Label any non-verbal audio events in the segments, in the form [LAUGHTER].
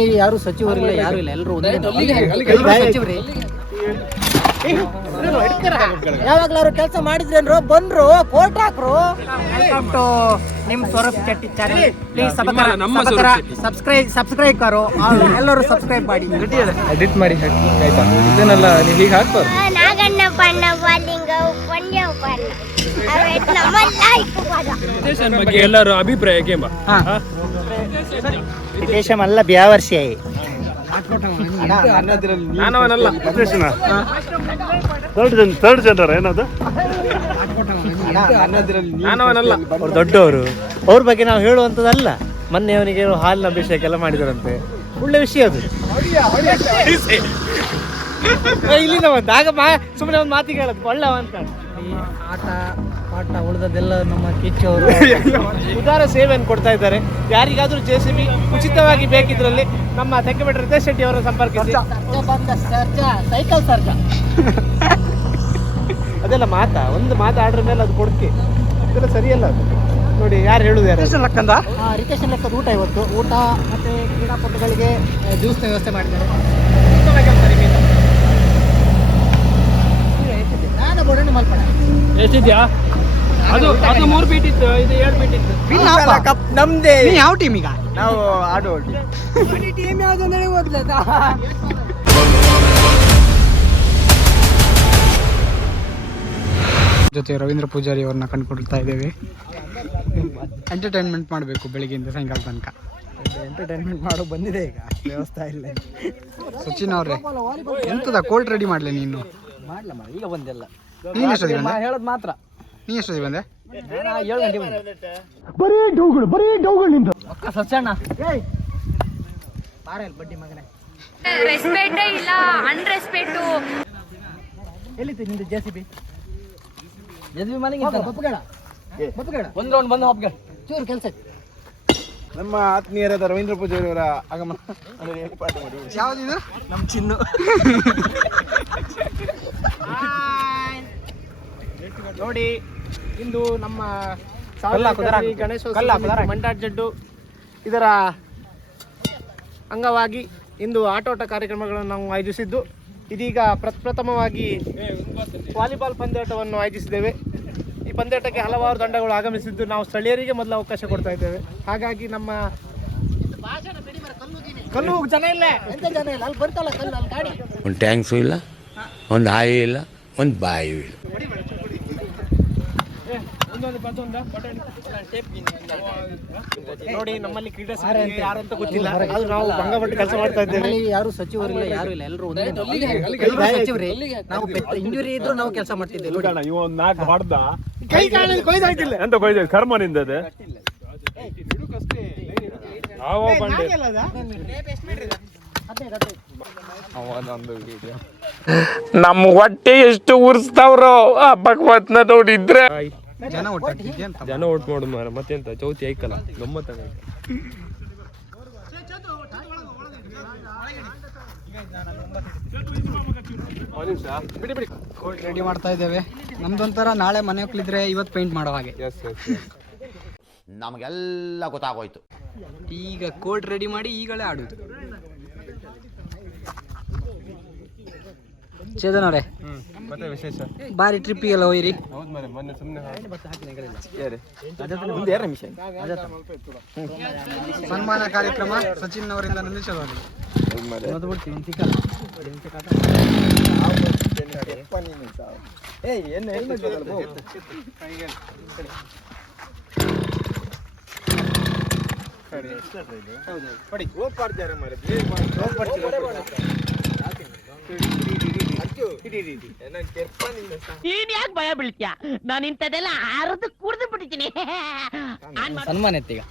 ಹೇಳಿ ಯಾರು ಸಚಿವರಿಲ್ಲ ಯಾರು ಇಲ್ಲ ಎಲ್ಲರೂ ಒಂದೇ ಸಚಿವರಿ. ಯಾವಾಗ್ಲಾರು ಕೆಲಸ ಮಾಡಿದ್ರೇನ್ರು ಬಂದ್ರು ಕೋಟ್ ಹಾಕ್ರು. ನಿಮ್ Swaroop Chatti channel. Please subscribe subscribe ಕರು ಎಲ್ಲರೂ ಸಬ್ಸ್ಕ್ರೈಬ್ ಮಾಡಿ. ಎಡಿಟ್ ಮಾಡಿ ಆಯ್ತಾ? ಇದನ್ನೆಲ್ಲ ನೀವು ಹೀಗೆ ಹಾಕ್ಬಾರ್ದು. ನಾಗಣ್ಣ ಪಣ್ಣ ಬಾಲಿಂಗ ಪಂಡ್ಯ ಪಣ್ಣ ಎಲ್ಲರೂ ಅಭಿಪ್ರಾಯ ಕೇಂಬ ದೇಶಮಲ್ಲ ಬ್ಯಾವರ್ಷಿ ನಾನವನಲ್ಲ ಥರ್ಡ್ ಜನರ ಏನದು? ನಾನವನಲ್ಲ. ಅವ್ರು ದೊಡ್ಡವರು. ಅವ್ರ ಬಗ್ಗೆ ನಾವು ಹೇಳುವಂಥದ್ದಲ್ಲ. ಮೊನ್ನೆ ಅವನಿಗೆ ಹಾಲಿನ ಅಭಿಷೇಕ ಎಲ್ಲ ಮಾಡಿದರಂತೆ. ಒಳ್ಳೆ ವಿಷಯ ಅದು. ಇಲ್ಲಿಂದ ಒಂದು ಆಗ ಮಾ ಸುಮ್ಮನೆ ಒಂದು ಮಾತಿಗೆ ಹೇಳೋದು. ಒಳ್ಳೆವ ಅಂತ. ಆಟ ಪಾಠ ಉಳಿದದೆಲ್ಲ ನಮ್ಮ ಕಿಚ್ಚವರು ಅವರು. ಉದಾರ ಸೇವೆಯನ್ನು ಕೊಡ್ತಾ ಇದ್ದಾರೆ. ಯಾರಿಗಾದ್ರೂ ಜೆ ಸಿ ಬಿ ಉಚಿತವಾಗಿ ಬೇಕಿದ್ರಲ್ಲಿ ನಮ್ಮ ತೆಕ್ಕಬೇಟ ರಿತೇಶ್ ಶೆಟ್ಟಿ ಅವರ ಸಂಪರ್ಕಿಸಿ. ಸೈಕಲ್ ಸರ್ಜ ಅದೆಲ್ಲ ಮಾತಾ? ಒಂದು ಮಾತು ಆರ್ಡರ್ ಮೇಲೆ ಅದು ಕೊಡ್ಕೆ ಇದೆಲ್ಲ ಸರಿಯಲ್ಲ ಅದು. ನೋಡಿ ಯಾರು ಹೇಳುದು ಯಾರು? ಲಕ್ಕಂದ ರಿತೇಶ್ ಲೆಕ್ಕದ ಊಟ ಇವತ್ತು. ಊಟ ಮತ್ತೆ ಕ್ರೀಡಾಪಟುಗಳಿಗೆ ಜ್ಯೂಸ್ನ ವ್ಯವಸ್ಥೆ ಮಾಡಿದ್ದಾರೆ. ಮಲ್ಪಡ ಎಷ್ಟಿದ್ಯಾ? ಅದು ಅದು ಮೂರು ಫೀಟ್ ಇತ್ತು ಇದು ಏಳು ಇತ್ತು. ನಮ್ದೇ. ಯಾವ ಟೀಮ್ ಈಗ? ನಾವು ಆಡೋ ಟೀಮ್ ಯಾವ್ದು ಅಂದ್ರೆ ಓದ್ಲದ ಜೊತೆ ರವೀಂದ್ರ ಪೂಜಾರಿ ಅವ್ರನ್ನ ಕಂಡುಕೊಳ್ತಾ ಇದ್ದೇವೆ. ಎಂಟರ್ಟೈನ್ಮೆಂಟ್ ಮಾಡಬೇಕು ಬೆಳಿಗ್ಗೆಯಿಂದ ಸಾಯಂಕಾಲ ತನಕ. ಎಂಟರ್ಟೈನ್ಮೆಂಟ್ ಮಾಡೋ ಬಂದಿದೆ ಈಗ. ವ್ಯವಸ್ಥೆ ಇಲ್ಲ. ಸಚಿನ್ ಅವ್ರೆ ಎಂತದ ಕೋಲ್ಡ್ ರೆಡಿ ಮಾಡ್ಲಿ ನೀನು? ಮಾಡ್ಲಮ್ಮ ಮಾಡ ಈಗ ಬಂದೆಲ್ಲ. ಮಾತ್ರ. ನೀ ಬರೀ ಡೌಗಳು ಬರೀ ಡೌಗಳು ನಿಂದು. ಅಕ್ಕ ಸಸ್ಯಣ್ಣ. ಬಡ್ಡಿ ಮಗನೇ. ಇಲ್ಲ ಎಲ್ಲಿತ್ತು ನಿಂದು ಜೆಸಿಬಿ ಒಂದು ರೌಂಡ್ ಬಂದು ಚೂರು ಕೆಲಸ ನಮ್ಮ ಆತ್ಮೀಯರಾದ ರವೀಂದ್ರ ಪೂಜಾರಿ ಅವರ ಆಗಮನ ಯಾವ್ದಿದು ನಮ್ಮ ಚಿನ್ನು. [LAUGHS] ನೋಡಿ ಇಂದು ನಮ್ಮ ಗಣೇಶೋತ್ಸವ ಕಲ್ಲು ಹಾಕುದಾರ? ಜಡ್ಡು ಇದರ ಅಂಗವಾಗಿ ಇಂದು ಆಟೋಟ ಕಾರ್ಯಕ್ರಮಗಳನ್ನು ನಾವು ಆಯೋಜಿಸಿದ್ದು. ಇದೀಗ ಪ್ರಪ್ರಥಮವಾಗಿ ವಾಲಿಬಾಲ್ ಪಂದ್ಯಾಟವನ್ನು ಆಯೋಜಿಸಿದ್ದೇವೆ. ಈ ಪಂದ್ಯಾಟಕ್ಕೆ ಹಲವಾರು ತಂಡಗಳು ಆಗಮಿಸಿದ್ದು ನಾವು ಸ್ಥಳೀಯರಿಗೆ ಮೊದಲು ಅವಕಾಶ ಕೊಡ್ತಾ ಇದ್ದೇವೆ. ಹಾಗಾಗಿ ನಮ್ಮ ಕಲ್ಲು ಜನ ಇಲ್ಲ. ಎಂತ ಜನ ಇಲ್ಲ? ಅಲ್ಲಿ ಬರ್ತಲ್ಲ ಕಲ್ಲು ಅಲ್ಲಿ ಗಾಡಿ. ಒಂದು ಟ್ಯಾಂಕ್ಸು ಇಲ್ಲ ಒಂದು ಹಾಯಿ ಇಲ್ಲ ಒಂದು ಬಾಯಿ ಇಲ್ಲ. ನೋಡಿ ನಮ್ಮಲ್ಲಿ ಕ್ರೀಡಾ ಸಮಿತಿ ಯಾರು ಅಂತ ಗೊತ್ತಿಲ್ಲ. ಅದು ನಾವು ಭಂಗಪಟ್ಟು ಕೆಲಸ ಮಾಡ್ತಾ ಇದ್ದೇವೆ. ಯಾರು ಸಚಿವರಿಲ್ಲ ಯಾರು ಇಲ್ಲ. ಎಲ್ಲರೂ ಒಂದೇ ಸಚಿವರೇ ನಾವು ಇಂಜುರಿ ಇದ್ರು ನಾವು ಕೆಲಸ ಮಾಡ್ತಿದ್ದೇವೆ. ನೋಡಿ. ಇವ ಒಂದು ನಾಲ್ಕು ಹೊಡೆದ. ಕೈ ಕಾಣಲು ಕೊಯ್ದಾಯ್ತಿಲ್ಲ ಎಂತ ಕೊಯ್ದ? ಕರ್ಮ ನಿಂದದೆ ನಮ್ಮ ಹೊಟ್ಟೆ ಎಷ್ಟು ಉರ್ಸ್ತಾವ್ರೋ ಆ ಭಗವತ್ನ ನೋಡಿದ್ರೆ. ಜನ ಅಂತ ಜನ ಓಟ್ ಮಾಡು ಮಾರ ಮತ್ತೆಂತ? ಚೌತಿ ಐಕಲ್ಲ? ಗಮ್ಮತ್ ಕೋರ್ಟ್ ರೆಡಿ ಮಾಡ್ತಾ ಇದ್ದೇವೆ. ನಮ್ದೊಂಥರ ನಾಳೆ ಮನೆ ಹೋಗ್ಲಿದ್ರೆ ಇವತ್ತು ಪೇಂಟ್ ಮಾಡೋ ಹಾಗೆ. ನಮಗೆಲ್ಲ ಗೊತ್ತಾಗೋಯ್ತು. ಈಗ ಕೋಟ್ ರೆಡಿ ಮಾಡಿ ಈಗಲೇ ಆಡೋದು. ಚೇತನ್ ಅವರೇ ಮತ್ತೆ ವಿಶೇಷ? ಬಾರಿ ಟ್ರಿಪ್ಪಿಗೆಲ್ಲ ಹೋಯ್ರಿ ಹೌದು ಮರೆ ಮೊನ್ನೆ ಸುಮ್ಮನೆ ಮುಂದೆ ಯಾರ? ನಿಮಿಷ. ಸನ್ಮಾನ ಕಾರ್ಯಕ್ರಮ ಸಚಿನ್ ಅವರಿಂದ ನಂದಿಸಬಹುದು ಏಯ್ ಏನು ಹೆಲ್ಮೆಟ್ ನೀನ್ ಯಾಕೆ ಭಯ ಬೀಳ್ತೀಯ ನಾನು ಇಂಥದ್ದೆಲ್ಲ ಅರ್ದು ಕುಡ್ದು ಬಿಟ್ಟಿದ್ದೀನಿ ಸನ್ಮಾನ ಎತ್ತೀಗ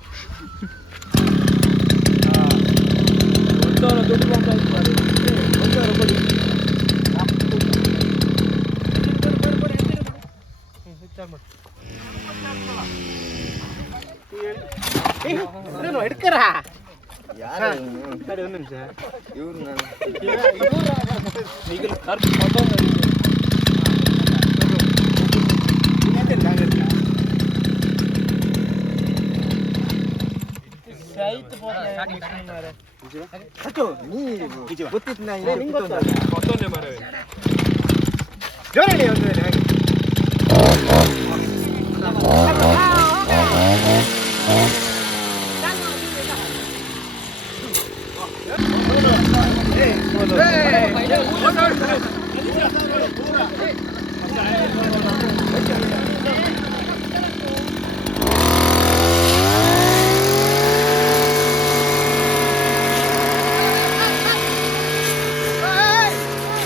ಹಿಡ್ಕರ ಇವ್ರು ಮತ್ತೊಂದೇ ಮರವೇ. ಜೋರ್ ಹೇಳಿ ಒಂದು ವೇಳೆ ಹಾಗೆ.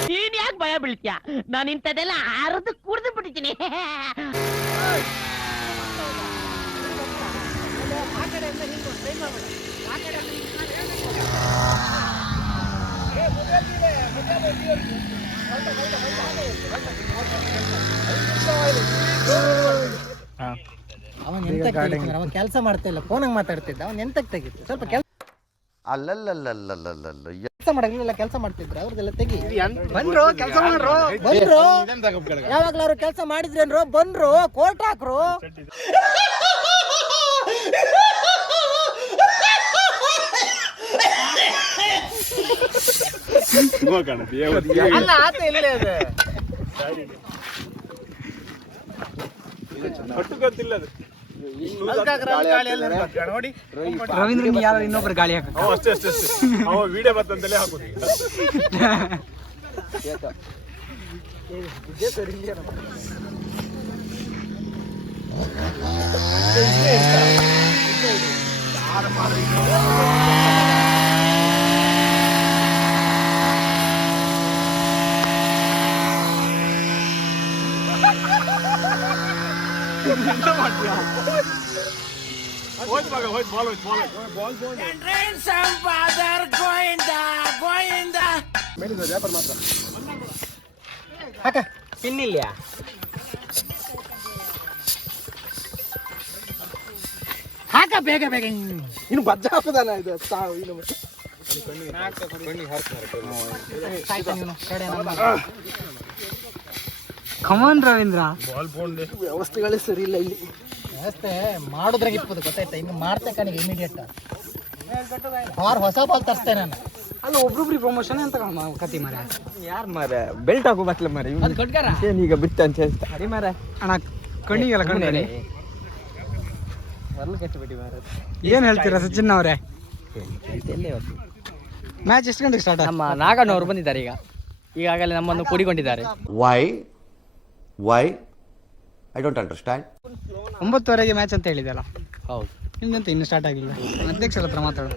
ನೀನ್ ಯಾಕೆ ಭಯ ಬೀಳ್ತೀಯ? ನಾನು ಇಂಥದ್ದೆಲ್ಲ ಅರ್ದು ಕುಡ್ದು ಬಿಟ್ಟಿದ್ದೀನಿ. ಅವನ್ ಎಂತ ಅವನ್ ಕೆಲಸ ಮಾಡ್ತಾ ಇಲ್ಲ ಫೋನಾಗ ಮಾತಾಡ್ತಿದ್ದ. ಅವನ್ ಎಂತಕ್ ತೆಗಿತ್ತು ಸ್ವಲ್ಪ ಕೆಲಸ ಅಲ್ಲಲ್ಲಲ್ಲಲ್ಲಲ್ಲಲ್ಲ ಕೆಲಸ ಮಾಡಂಗಿಲ್ಲ ಕೆಲಸ ಮಾಡ್ತಿದ್ರು? ಅವ್ರದೆಲ್ಲ ತೆಗಿ. ಬಂದ್ರು ಕೆಲಸ ಮಾಡ್ರು ಬಂದ್ರು. ಯಾವಾಗ್ಲಾರು ಕೆಲಸ ಮಾಡಿದ್ರೇನ್ರು? ಬಂದ್ರು ಕೋರ್ಟ್ ಹಾಕ್ರು. [LAUGHS] ಅಲ್ಲ ಆತ ಇಲ್ಲೇ ಇದೆ ಅದಕ್ಕಾಗಿ ರಾಹುಲ್ ಗಾಳಿ ಎಲ್ಲಿ ಹಿಡ್ಕೊತೀಯ ನೋಡಿ ರವೀಂದ್ರ ಯಾರು ಇನ್ನೊಬ್ರು ಗಾಳಿ ಹಾಕ ಅಷ್ಟೇ ಅಷ್ಟೇ ಅಷ್ಟೇ ಅವ ವಿಡಿಯೋ ಬರ್ತಂತಲೇ ಹಾಕುದು ಈಗ. ಹೋಯ್ತು ಮಗ ಹೋಯ್ತು ಬಾಲ್ ಹೋಯ್ತು ಬಾಲ್ ಹೋಯ್ತು ಹಾಕ. ಪಿನ್ನಿಲ್ಲ ಹಾಕ ಬೇಗ ಬೇಗ. ಇನ್ನು ಬಜ್ಜ ಹಾಕುದಾನ ಇದು? ಸಾವು ಇನ್ನು. ಸಾಯ್ತಾ ನೀನು ಕಡೆ ಕಮಾನ್ ರವೀಂದ್ರ ವ್ಯವಸ್ಥೆಗಳೇ ಸರಿ ಇಲ್ಲ ಇಲ್ಲಿ. ವ್ಯವಸ್ಥೆ ಮಾಡೋದ್ರಾಗ ಇಪ್ಪದು ಗೊತ್ತಾಯ್ತಾ? ಇನ್ನು ಮಾಡ್ತೆ ಕಣಿಗೆ ಇಮಿಡಿಯೇಟ್ ಬಾರ್ ಹೊಸ ಬಾಲ್ ತರಿಸ್ತೇನೆ ನಾನು. ಅಲ್ಲ ಒಬ್ರೊಬ್ರಿಗೆ ಪ್ರಮೋಷನ್ ಅಂತ ಕತಿ ಮರ ಯಾರು ಮರ ಬೆಲ್ಟ್ ಹಾಕೋ ಬತ್ಲ ಮರ ಏನು ಈಗ ಏನೀಗ ಬಿತ್ತ ಅಂತ ಹೇಳ್ತಾ? ಅರಿ ಮರ ಅಣ್ಣ ಕಣ್ಣಿಗೆಲ್ಲ ಕಣ್ಣಿಗೆ ಬರ್ಲು ಕಟ್ಟಬಿಟ್ಟು ಮರ ಏನು ಹೇಳ್ತೀರಾ ಸಚಿನ್ ಅವರೇ? ಮ್ಯಾಚ್ ಎಷ್ಟು ಗಂಟೆಗೆ ಸ್ಟಾರ್ಟ್ ನಮ್ಮ ನಾಗಣ್ಣವರು ಬಂದಿದ್ದಾರೆ ಈಗ. ಈಗಾಗಲೇ ನಮ್ಮನ್ನು ಕೂಡಿಕೊಂಡಿದ್ದಾರೆ. Why why I don't understand ಒಂಬತ್ತುವರೆಗೆ match ಅಂತ ಹೇಳಿದಲ್ಲ ಹೌದು. ನಿಮ್ದಂತ ಇನ್ನು ಸ್ಟಾರ್ಟ್ ಆಗಿಲ್ಲ. ಅಧ್ಯಕ್ಷರ ಹತ್ರ ಮಾತಾಡು.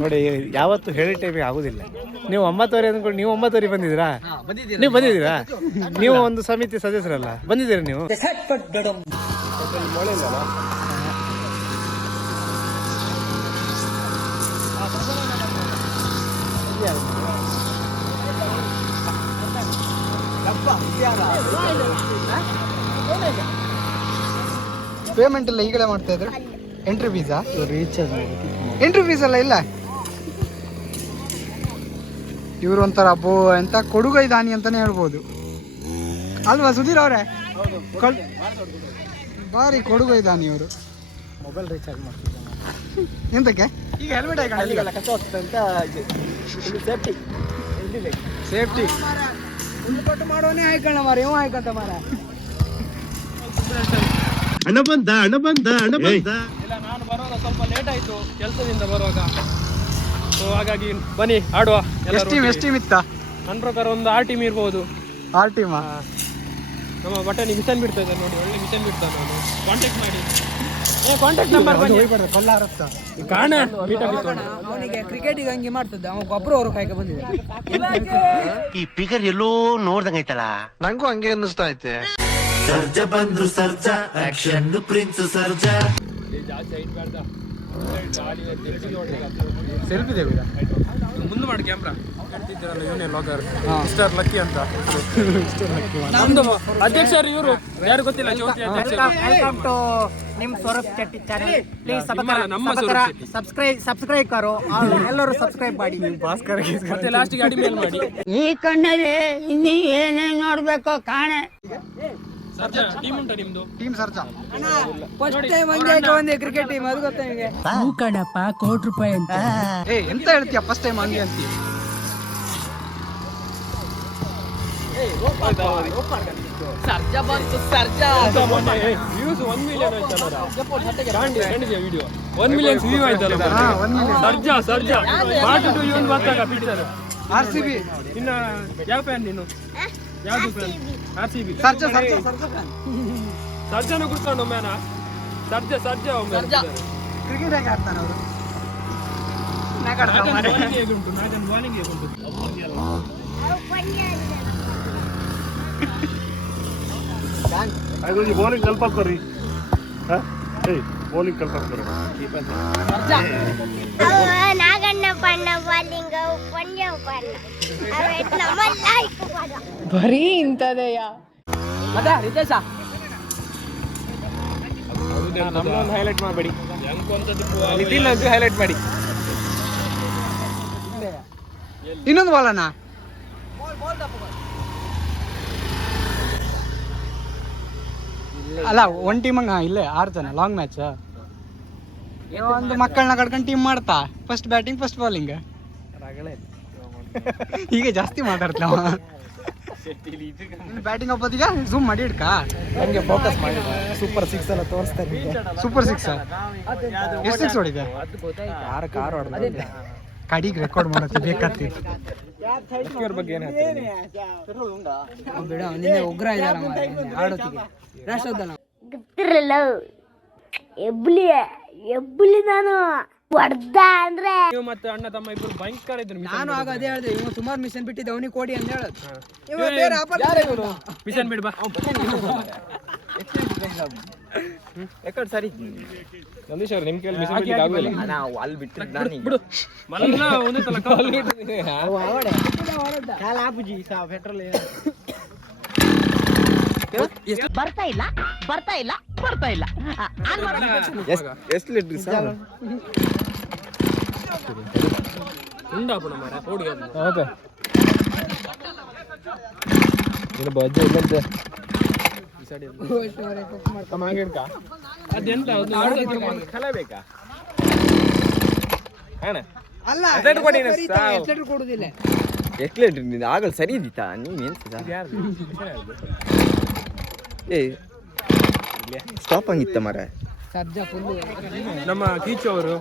ನೋಡಿ ಯಾವತ್ತು ಹೇಳಿ ಟೈಮಿಗೆ ಆಗುದಿಲ್ಲ. ನೀವು ಒಂಬತ್ತುವರೆ ಅಂದ್ಕೊಂಡು ನೀವು ಒಂಬತ್ತುವರೆ ಬಂದಿದ್ದೀರಾ? ನೀವು ಬಂದಿದ್ದೀರಾ? ನೀವು ಒಂದು ಸಮಿತಿ ಸದಸ್ಯರಲ್ಲ. ಬಂದಿದ್ದೀರಾ ನೀವು? ಪೇಮೆಂಟ್ ಎಲ್ಲ ಈಗಲೇ ಮಾಡ್ತಾ ಇದ್ರು? ಎಂಟ್ರಿ ಫೀಸಾ ಎಂಟ್ರಿ ಫೀಸ್ ಎಲ್ಲ ಇಲ್ಲ? ಇವರು ಒಂಥರ ಅಬ್ಬೋ ಎಂತ ಕೊಡುಗೈ ದಾನಿ ಅಂತಾನೆ ಹೇಳ್ಬೋದು. ಅಲ್ವಾ ಸುಧೀರ್ ಅವರೇ? ಬಾರಿ ಕೊಡುಗೈ ದಾನಿ ಅವರು ಮೊಬೈಲ್ ರೀಚಾರ್ಜ್ ಮಾಡ್ತಿದ್ದೆ ಎಂತಕ್ಕೆ? ಈಗ ಹೆಲ್ಮೆಟ್ ಹಾಕೊಂಡು ಸೇಫ್ಟಿ ಸೇಫ್ಟಿ ಕೊಟ್ಟು ಮಾಡೋನೇ ಹಾಯ್ಕಣ್ಣ ಮಾರ. ಇವ ಹಾಯ್ಕಂತ ಮಾರ ಇಲ್ಲ ನಾನು ಬರುವಾಗ ಸ್ವಲ್ಪ ಲೇಟ್ ಆಯ್ತು ಕೆಲಸದಿಂದ ಬರುವಾಗ. ಸೊ ಹಾಗಾಗಿ ಬನ್ನಿ ಆಡುವ. ಎಷ್ಟು ಟೀಮ್ ಎಷ್ಟು ಟೀಮ್ ಇತ್ತ? ನನ್ನ ಪ್ರಕಾರ ಒಂದು ಆರ್ ಟೀಮ್ ಇರ್ಬೋದು. ಆರ್ ಟೀಮಾ ನಮ್ಮ ಬಟನ್ ಮಿಷನ್ ಬಿಡ್ತಾ ಇದ್ದಾರೆ ನೋಡಿ ಒಳ್ಳೆ ಮಿಷನ್ ಬಿಡ್ತಾನೆ ನಾನು ಕಾಂಟ್ಯಾಕ್ಟ್ ಮಾಡಿ. ಕಾಂಟ್ಯಾಕ್ಟ್ ನಂಬರ್ ಕಾಣ ಅವನಿಗೆ ಕ್ರಿಕೆಟಿಗೆ ಹಂಗೆ ಮಾಡ್ತದ್ದ. ಅವ ಗೊಬ್ಬರ ಅವರು ಕಾಯ್ಕೆ ಬಂದಿದೆ. ಈ ಫಿಗರ್ ಎಲ್ಲೋ ನೋಡ್ದಂಗೈತಲ್ಲ ನಂಗೂ ಹಂಗೆ ಅನ್ನಿಸ್ತಾ ಐತೆ. ಜಾಸ್ತಿ ಪ್ರಿನ್ಸ್ ಸರ್ಜ ಸೆಲ್ಫಿ ದೇವಿದ ಮುಂದೆ ಮಾಡಿ ಕ್ಯಾಮ್ರಾ ಹೇಳ್ತಿದ್ದೀರಲ್ಲ ಇವನೇ ಲಾಗರ್ ಮಿಸ್ಟರ್ ಲಕ್ಕಿ ಅಂತ. ನಮ್ದು ಅಧ್ಯಕ್ಷರು ಇವರು? ಯಾರು ಗೊತ್ತಿಲ್ಲ ಚೌತಿ ಅಧ್ಯಕ್ಷರು. ವೆಲ್ಕಮ್ ಟು ನಿಮ್ ಸ್ವರೂಪ್ ಚಟ್ಟಿ ಚಾನೆಲ್ ಪ್ಲೀಸ್ ನಮ್ಮ ಸಬ್ಸ್ಕ್ರೈಬ್ ಸಬ್ಸ್ಕ್ರೈಬ್ ಕಾರು ಎಲ್ಲರೂ ಸಬ್ಸ್ಕ್ರೈಬ್ ಮಾಡಿ ಭಾಸ್ಕರ್ ಮತ್ತೆ ಲಾಸ್ಟಿಗೆ ಅಡಿಮೇಲ್ ಮಾಡಿ. ಈ ಕಣ್ಣಲ್ಲಿ ಇನ್ನಿ ಏನೇ ನೋಡ್ಬೇಕು ಕಾಣೆ. ಸರ್ಜಾ ಟೀಮ್ ಉಂಟಾ ನಿಮ್ದು? ಟೀಮ್ ಸರ್ಜಾ. ಕ್ರಿಕೆಟ್ ಟೀಮ್ ಅದು ಗೊತ್ತಾ ನಿಮಗೆ? ಕಣಪ್ಪ ಕೋಟಿ ರೂಪಾಯಿ ಅಂತ. ಏ ಎಂತ ಹೇಳ್ತೀಯ ಫಸ್ಟ್ ಟೈಮ್ ಹಂಗೆ ಅಂತೀಯ? ಸರ್ಜಾ ಬಂತು ಸರ್ಜಾ ವ್ಯೂಸ್ ಒನ್ ಮಿಲಿಯನ್ ಆಯ್ತಲ್ಲ ವಿಡಿಯೋ ಒನ್ ಮಿಲಿಯನ್ ವ್ಯೂ ಆಯ್ತಲ್ಲ ಸರ್ಜಾ ಸರ್ಜಾ ಪಾರ್ಟ್ ಟು ಇವನ್ ಬರ್ತಾಗ ಪಿಕ್ಚರ್ ಆರ್ ಸಿ ಬಿ ಇನ್ನ ಯಾವ ಫ್ಯಾನ್ ನೀನು ಯಾವ್ದು fan R C B Sarja Sarja Sarja ಸರ್ಜಾನ ಕೂತ್ಕೊಂಡು ಒಮ್ಮೆನ ಸರ್ಜಾ ಸರ್ಜಾ ಒಮ್ಮೆ ಕ್ರಿಕೆಟ್ ಹೇಗೆ ಆಡ್ತಾರೆ ಅವರು ಬಾಲಿಂಗ್ ಹೇಗುಂಟು ನಾಗನ್ ಬಾಲಿಂಗ್ ಹೇಗುಂಟು ಬೌಲಿಂಗ್ ಕಲ್ಪ ಕರಿ ಬೌಲಿಂಗ್ ಕಲ್ಪ ಕರಿ అవ్వ నాగన్న పన్న బాలింగ్ పంజాబ్ పన్న అవి ఎట్లా మళ్ళా ఎక్కువ ಮತ್ತೆ ರಿತೇಶ ನಮ್ಮೊಂದು ಹೈಲೈಟ್ ಮಾಡಬೇಡಿ ನಿತಿನ್ ಅಂತೂ ಹೈಲೈಟ್ ಮಾಡಿ ಇನ್ನೊಂದು ಬಾಲನ ಅಲ್ಲ ಒನ್ ಟೀಮ್ ಹಂಗ ಇಲ್ಲೇ ಆಡ್ತಾನೆ ಲಾಂಗ್ ಮ್ಯಾಚ್ ಒಂದು ಮಕ್ಕಳನ್ನ ಕಡ್ಕೊಂಡು ಟೀಮ್ ಮಾಡ್ತಾ? ಫಸ್ಟ್ ಬ್ಯಾಟಿಂಗ್ ಫಸ್ಟ್ ಬೌಲಿಂಗ್ ಈಗ ಜಾಸ್ತಿ ಮಾತಾಡ್ತಾವ ಬ್ಯಾಟಿಂಗ್ ಒಪ್ಪತ್ತಿಗೆ ಝೂಮ್ ಮಾಡಿ ಇಡ್ಕಾ? ಹಂಗೆ ಫೋಕಸ್ ಮಾಡಿ. ಸೂಪರ್ ಸಿಕ್ಸ್ ಎಲ್ಲ ತೋರಿಸ್ತಾರೆ ಸೂಪರ್ ಸಿಕ್ಸ್ ಎಷ್ಟು ಸಿಕ್ಸ್ ಹೊಡಿದೆ? ಕಾರ್ ಹೊಡೆದ ಕಡಿಗೆ ರೆಕಾರ್ಡ್ ಮಾಡೋದು ಬೇಕಾಗ್ತಿ ಇವ್ರ ಬಗ್ಗೆ ಏನು ಹೇಳ್ತೀರಿ ಬಿಡ ನಿನ್ನೆ ಉಗ್ರ ಇದ್ದಾರ ಆಡೋತಿಗೆ ರಾಷ್ಟ್ರದಲ್ಲ ಗೊತ್ತಿರಲ್ಲ. ಎಬ್ಲಿ ಎಬ್ಲಿ ನಾನು ಹೊಡ್ದ ಅಂದ್ರೆ? ನೀವು ಮತ್ತೆ ಅಣ್ಣ ತಮ್ಮ ಇಬ್ಬರು ಭಯಂಕರ ಇದ್ರು ನಾನು ಆಗ ಅದೇ ಹೇಳ್ದೆ ಇವ ಸುಮಾರು ಮಿಷನ್ ಬಿಟ್ಟಿದ್ದೆ ಅವನಿಗೆ ಕೊಡಿ ಅಂತ ಹೇಳೋದು. ಇವ ಬೇರೆ ಮಿಷನ್ ಯಾಕಡೆ ಸರಿ ನಂದೀಶ್ ಅವ್ರು ನಿಮ್ ಕೇಳಿ ಮಿಷನ್ ನಾವು ಅಲ್ಲಿ ಬಿಟ್ಟು ನಾನು ಬಿಡು. ಒಂದೇ ಸಲ [LAUGHS] ಕಾಲ್ ಬರ್ತಾ ಇಲ್ಲ ಬರ್ತಾ ಇಲ್ಲ ಬರ್ತಾ ಇಲ್ಲ. ಎಷ್ಟು ಲೀಟ್ರ್ ಸರ್? ಓಕೆ ಇದು ಬಜ್ಜೆ ಇಲ್ಲಂತೆ ಕಮಾಂಗಿಡ್ಕ ಅದೆಂತ ಅದು ಕಲೆ ಬೇಕಾ? ಅಣ್ಣ. ಅಲ್ಲ ಅದೆಷ್ಟು ಕೊಡಿ ನೀನು? ಬರೀತಾನೆ, ಸಾವು. ಎಷ್ಟು ಲೀಟ್ರ್ ಕೊಡುದಿಲ್ಲ ನೀನು ಆಗಲ್ ಸರಿ? ಇದ್ದೀತಾ ನೀನು ಏನು ಏ. ಸ್ಟಾಪ್ ಹಂಗಿತ್ತ ಮರ ಸರ್ಜಾ ಫುಲ್ ನಮ್ಮ ಕೀಚು ಅವರು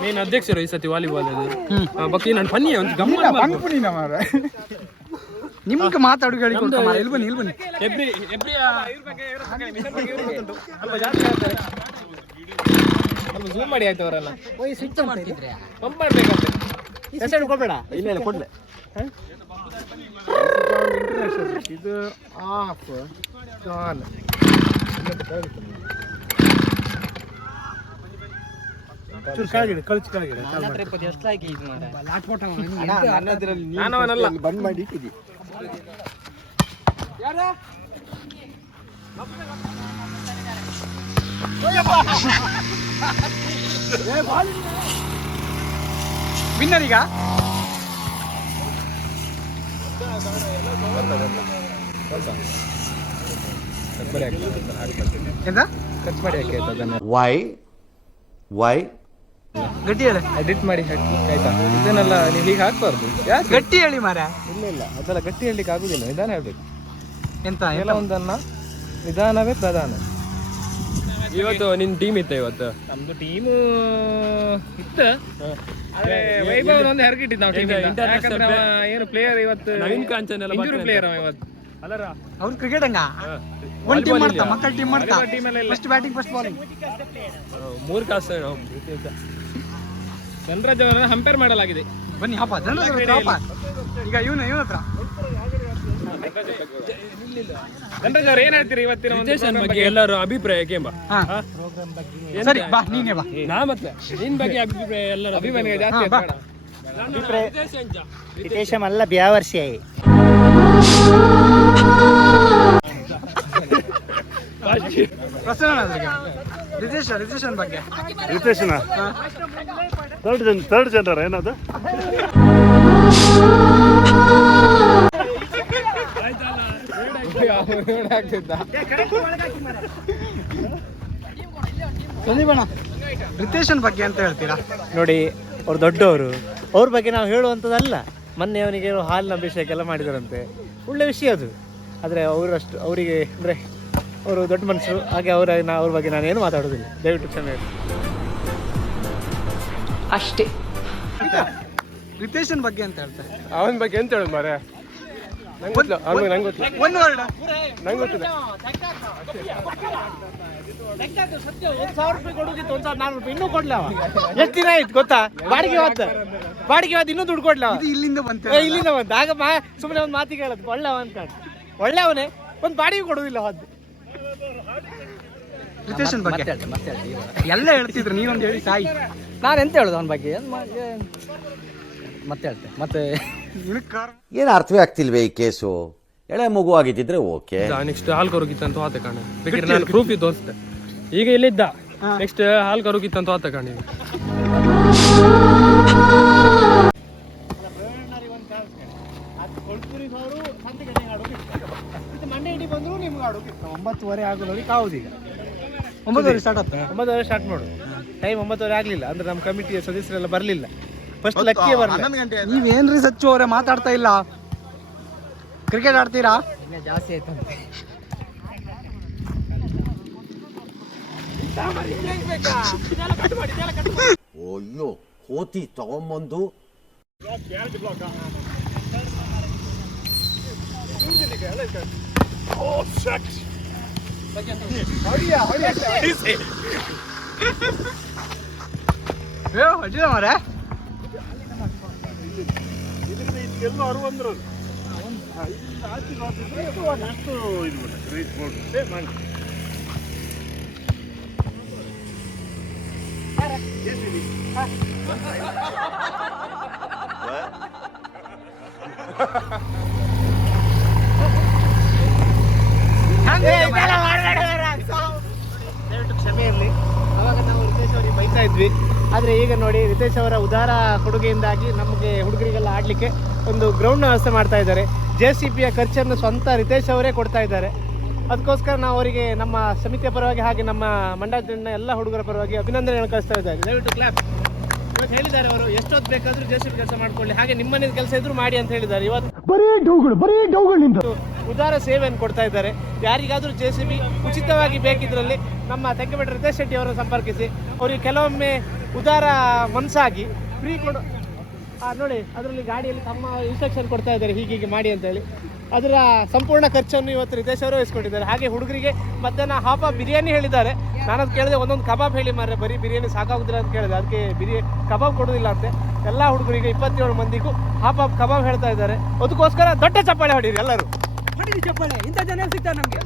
ಮೇನ್ ಅಧ್ಯಕ್ಷರು ಈ ಸತಿ ವಾಲಿಬಾಲ್ ಅದು ಆ, ಬಾಕಿ ನಾನು ಬನ್ನಿ ಒಂದು ನಿಮ್ಗೆ ಮಾತಾಡು ಹೇಳಿ ಇಲ್ಲಿ ಬನ್ನಿ ಇಲ್ಲಿ ಬನ್ನಿ. ಎಬ್ರಿ ಎಬ್ರಿ ಮಾಡಿ ಆಯ್ತು ಅವರೆಲ್ಲ. ಸ್ವಿಚ್ ಮಾಡ್ತಿದ್ರೆ ಪಂಪ್ ಮಾಡ್ಬೇಕಂತೆ ಹೆಸರು ಕೊಡ್ಬೇಡ ಇಲ್ಲ ಇಲ್ಲ ಕೊಡ್ಲೆ. ಇದು ಆಫ್ ಆನ್ ಕೆಳಗಿದೆ ಕಳ್ಸಿ ಕೆಳಗಿದೆ ಎಷ್ಟು ಹಾಕಿ ಇದು ಮಾಡ ಲಾಟ್ ಕೊಟ್ಟ ನನ್ನ ಹತ್ರದಲ್ಲಿ ನೀನು ನಾನು ಅವನಲ್ಲ. ಅಲ್ಲಿ ಬಂದ್ ಮಾಡಿ ಇಟ್ಟಿದ್ದಿ ವಿನ್ನರ್ ಈಗ ವೈ ವೈ ಗಟ್ಟಿ ಹೇಳಿ. ಎಡಿಟ್ ಮಾಡಿ ಹಾಕಿ ಆಯ್ತಾ? ಇದನ್ನೆಲ್ಲ ನೀವು ಹೀಗೆ ಹಾಕ್ಬಾರ್ದು. ಯಾಕೆ? ಗಟ್ಟಿ ಹೇಳಿ ಮಾರ ಇಲ್ಲ ಇಲ್ಲ. ಅದೆಲ್ಲ ಗಟ್ಟಿ ಹೇಳಲಿಕ್ಕೆ ಆಗುದಿಲ್ಲ. ನಿಧಾನ ಹೇಳ್ಬೇಕು. ಎಂತ ಎಲ್ಲ ಎಲ್ಲ ಒಂದನ್ನ ನಿಧಾನವೇ ಪ್ರಧಾನ. ಇವತ್ತು ನಿನ್ ಟೀಮ್ ಇತ್ತ ಇವತ್ತು? ನಮ್ದು ಟೀಮು ಇತ್ತು. ಆದ್ರೆ ವೈಭವ್ ಒಂದು ಹೆರ್ಗಿಟ್ಟಿದ್ದು ನಾವು ಟೀಮ್ ಯಾಕಂದ್ರೆ ಅವ ಏನು ಪ್ಲೇಯರ್ ಇವತ್ತು ನವೀನ್ ಕಾಂಚನ್ ಎಲ್ಲ ಇಂಜುರಿ ಪ್ಲೇಯರ್ ಅವ ಇವತ್ತು. ಅಲ್ಲರ ಅವ್ರು ಕ್ರಿಕೆಟ್ ಹಂಗ? ಒಂದ್ ಟೀಮ್ ಮಾಡ್ತಾ ಮಕ್ಕಳ ಟೀಮ್ ಮಾಡ್ತಾ? Team team first batting first bowling ಮೂರು ಕಾಸು ಧನರಾಜ್ ಅವರನ್ನ ಹಂಪೇರ್ ಮಾಡಲಾಗಿದೆ. ಬನ್ನಿ ಹಾಪ ಧನರಾಜ್ ಈಗ ಇವನು ಇವನ ಹತ್ರ ಧನರಾಜ್ ಅವ್ರು ಏನ್ ಹೇಳ್ತೀರಿ ಇವತ್ತಿನ ಒಂದು ಬಗ್ಗೆ ಎಲ್ಲರೂ ಅಭಿಪ್ರಾಯ ಕೇಂಬ. ಹಾ. ಸರಿ ಬಾ ನೀನೇ ಬಾ ನಾ ಮತ್ತೆ? ನಿನ್ ಬಗ್ಗೆ ಅಭಿಪ್ರಾಯ ಎಲ್ಲರ ಅಭಿಮಾನಿಗೆ ಜಾಸ್ತಿ ಹಾ, ಬಾ. ರಿತೇಶ ಮಲ್ಲ ಬ್ಯಾವರ್ಷಿ ಪ್ರಸನ್ನ ಅದ್ರಿಗೆ. ರಿತೇಶ್ ರಿತೇಶನ್ ಬಗ್ಗೆ. ರಿತೇಶನ ಥರ್ಡ್ ಜನ್ ಥರ್ಡ್ ಜನರ ಏನದು? [LAUGHS] ಸಂದೀಪಣ್ಣ ರಿತೇಶನ್ ಬಗ್ಗೆ ಅಂತ ಹೇಳ್ತೀರಾ? ನೋಡಿ ಅವ್ರು ದೊಡ್ಡವರು. ಅವ್ರ ಬಗ್ಗೆ ನಾವು ಹೇಳುವಂಥದ್ದಲ್ಲ. ಮೊನ್ನೆ ಅವನಿಗೆ ಹಾಲಿನ ಅಭಿಷೇಕ ಎಲ್ಲ ಮಾಡಿದಾರಂತೆ. ಒಳ್ಳೆ ವಿಷಯ ಅದು. ಆದರೆ ಅವರಷ್ಟು ಅವರಿಗೆ ಅಂದರೆ ಅವರು ದೊಡ್ಡ ಮನುಷ್ಯರು. ಹಾಗೆ ಅವರ ನಾ ಅವ್ರ ಬಗ್ಗೆ ನಾನೇನು ಮಾತಾಡೋದಿಲ್ಲ. ದಯವಿಟ್ಟು ಕ್ಷಮೆ. ಅಷ್ಟೇ. ರಿತೇಶನ್ ಬಗ್ಗೆ ಅಂತ ಹೇಳ್ತಾರೆ ಅವನ ಬಗ್ಗೆ ಎಂತ ಹೇಳುದು ಮಾರೆ ನಂಗೆ ಗೊತ್ತಿಲ್ಲ ಅವ್ನಿಗೆ ನಂಗೆ ಗೊತ್ತಿಲ್ಲ. ಒಂದು ವರ್ಡ್ ನಂಗೆ ಗೊತ್ತಿಲ್ಲ. ಸತ್ಯ ಒಂದು ಸಾವಿರ ರೂಪಾಯಿ ಕೊಡೋದಿತ್ತು ಒಂದು ಸಾವಿರ ನಾಲ್ಕು ರೂಪಾಯಿ ಇನ್ನೂ ಕೊಡ್ಲ ಎಷ್ಟು ದಿನ ಆಯ್ತು ಗೊತ್ತಾ ಬಾಡಿಗೆ ಹೋದ ಬಾಡಿಗೆ ಹೋದ ಇನ್ನೂ ದುಡ್ಡು ಕೊಡ್ಲ ಇದು ಇಲ್ಲಿಂದ ಬಂತ. ಏ, ಇಲ್ಲಿಂದ ಬಂತಾಗಪ್ಪ ಆಗ ಮಾ ಸುಮ್ಮನೆ ಒಂದು ಮಾತಿಗೆ ಹೇಳೋದು. ಒಳ್ಳೆ ಅಂತ ಒಳ್ಳೆವನೇ ಒಳ್ಳೆ ಅವನೇ ಒಂದು ಬಾಡಿಗೆ ಕೊಡೋದಿಲ್ಲ ಹೋದ್ ರಿತೇಶನ್ ಬಗ್ಗೆ. ಎಲ್ಲ ಹೇಳ್ತಿದ್ರು ನೀವೊಂದು ಹೇಳಿ ಸಾಯಿ. ನಾನು ಎಂತ ಹೇಳುದು ಅವನ ಬಗ್ಗೆ? ಮತ್ತೆ ಹೇಳ್ತೆ ಮತ್ತೆ ಏನು ಅರ್ಥವೇ ಆಗ್ತಿಲ್ವೇ ಈ ಕೇಸು? ಎಳೆ ಮಗು ಆಗಿದ್ದಿದ್ರೆ ಓಕೆ. ನೆಕ್ಸ್ಟ್ ಹಾಲ್ ಕರುಗಿತ್ತಂತ ಆತ ಕಾಣ. ಬೇಕಾದ್ರೆ ನಾನು ಪ್ರೂಫ್ ತೋರಿಸ್ತೆ. ಈಗ ಇಲ್ಲಿದ್ದ ನೆಕ್ಸ್ಟ್ ಹಾಲ್ ಕರುಗಿತ್ತಂತ ಆತ ಕಾಣ ಈಗ. ಮಂಡೆ ಇಡಿ ಬಂದ್ರು ನಿಮ್ಗೆ ಆಡೋಕಿತ್ತು ಒಂಬತ್ತುವರೆ ಆಗೋ ನೋಡಿ ಕಾವುದೀಗ ಒಂಬತ್ತುವರೆ ಸ್ಟಾರ್ಟ್ ಆಗ್ತದೆ ಒಂಬತ್ತುವರೆ ಸ್ಟಾರ್ಟ್ ಮಾಡು ಟೈಮ್ ಒಂಬತ್ತುವರೆ ಆಗಲಿಲ್ಲ. ಅಂದ್ರೆ ನಮ್ಮ ಕಮಿಟಿಯ ಸದಸ್ಯರೆಲ್ಲ ಬರಲಿಲ್ಲ. ಫಸ್ಟ್ ಲಕ್ಕಿ ಹನ್ನೊಂದು ಗಂಟೆ ಆಯ್ತು. ನೀವೇನ್ರಿ ಸಚ್ಚು ಅವರೇ ಮಾತಾಡ್ತಾ ಇಲ್ಲ? ಕ್ರಿಕೆಟ್ ಆಡ್ತೀರಾ? ಜಾಸ್ತಿ ಆಯ್ತಂತೆ ಅಯ್ಯೋ ಕೋತಿ ತಗೊಂಬಂದು. ಏ ಹೊಡಿದ ಮಾರೆ ದಯವಿಟ್ಟು ಕ್ಷಮೆ ಇರಲಿ. ಅವಾಗ ನಾವು ರಿತೇಶ್ ಅವರಿಗೆ ಬೈತಾ ಇದ್ವಿ. ಆದರೆ ಈಗ ನೋಡಿ, ರಿತೇಶ್ ಅವರ ಉದಾರ ಕೊಡುಗೆಯಿಂದಾಗಿ ನಮಗೆ ಹುಡುಗರಿಗೆಲ್ಲ ಆಡಲಿಕ್ಕೆ ಒಂದು ಗ್ರೌಂಡ್ ವ್ಯವಸ್ಥೆ ಮಾಡ್ತಾ ಇದ್ದಾರೆ. ಜೆ ಸಿ ಪಿಯ ಖರ್ಚನ್ನು ಸ್ವಂತ ರಿತೇಶ್ ಅವರೇ ಕೊಡ್ತಾ ಇದ್ದಾರೆ. ಅದಕ್ಕೋಸ್ಕರ ನಾವು ಅವರಿಗೆ ನಮ್ಮ ಸಮಿತಿಯ ಪರವಾಗಿ ಹಾಗೆ ನಮ್ಮ ಮಂಡಳಿನ ಎಲ್ಲ ಹುಡುಗರ ಪರವಾಗಿ ಅಭಿನಂದನೆ ಕಳಿಸ್ತಾ ಇದ್ದಾರೆ ದಯವಿಟ್ಟು ಕ್ಲಾಪ್ ಇವತ್ತು ಹೇಳಿದ್ದಾರೆ ಅವರು ಎಷ್ಟೊತ್ತು ಬೇಕಾದರೂ ಜೆ ಸಿ ಪಿ ಕೆಲಸ ಮಾಡ್ಕೊಳ್ಳಿ. ಹಾಗೆ ನಿಮ್ಮನೆ ಕೆಲಸ ಇದ್ರು ಮಾಡಿ ಅಂತ ಹೇಳಿದ್ದಾರೆ. ಇವತ್ತು ಬರೀ ಡೌಗಳು ಬರೀ ಡೌಗಳಿಂದ. ಉದಾರ ಸೇವೆಯನ್ನು ಕೊಡ್ತಾ ಇದ್ದಾರೆ. ಯಾರಿಗಾದರೂ ಜೆ ಸಿ ಬಿ ಉಚಿತವಾಗಿ ಬೇಕಿದ್ರಲ್ಲಿ ನಮ್ಮ ತೆಂಕಬೇಟ ರಿತೇಶ್ ಶೆಟ್ಟಿ ಅವರನ್ನು ಸಂಪರ್ಕಿಸಿ. ಅವರಿಗೆ ಕೆಲವೊಮ್ಮೆ ಉದಾರ ಮನಸ್ಸಾಗಿ ಫ್ರೀ ಕೊಡು ನೋಡಿ ಅದರಲ್ಲಿ ಗಾಡಿಯಲ್ಲಿ ತಮ್ಮ ಇನ್ಸ್ಟ್ರಕ್ಷನ್ ಕೊಡ್ತಾ ಇದ್ದಾರೆ ಹೀಗೆ ಹೀಗೆ ಮಾಡಿ ಅಂತ ಹೇಳಿ ಅದರ ಸಂಪೂರ್ಣ ಖರ್ಚನ್ನು ಇವತ್ತು ರಿತೇಶ್ ಅವರು ವಹಿಸ್ಕೊಂಡಿದ್ದಾರೆ. ಹಾಗೆ ಹುಡುಗರಿಗೆ ಮಧ್ಯಾಹ್ನ ಹಾಫ್ ಬಿರಿಯಾನಿ ಹೇಳಿದ್ದಾರೆ. ನಾನು ಅದು ಕೇಳಿದೆ ಒಂದೊಂದು ಕಬಾಬ್ ಹೇಳಿ ಮಾರ್ರೆ ಬರೀ ಬಿರಿಯಾನಿ ಸಾಕಾಗುದಿಲ್ಲ ಅಂತ ಕೇಳಿದೆ. ಅದಕ್ಕೆ ಬಿರಿಯಾನಿ ಕಬಾಬ್ ಕೊಡೋದಿಲ್ಲ ಅಂತೆ. ಎಲ್ಲ ಹುಡುಗರಿಗೆ ಇಪ್ಪತ್ತೇಳು ಮಂದಿಗೂ ಹಾಫ್ ಹಾಫ್ ಕಬಾಬ್ ಹೇಳ್ತಾ ಇದ್ದಾರೆ. ಅದಕ್ಕೋಸ್ಕರ ದೊಡ್ಡ ಚಪ್ಪಾಳೆ ಹೊಡೀರಿ ಎಲ್ಲರೂ. ಚಪ್ಪಾಳೆ ಇಂಥ ಜನ ಸಿಗ್ತಾರೆ ನಮಗೆ.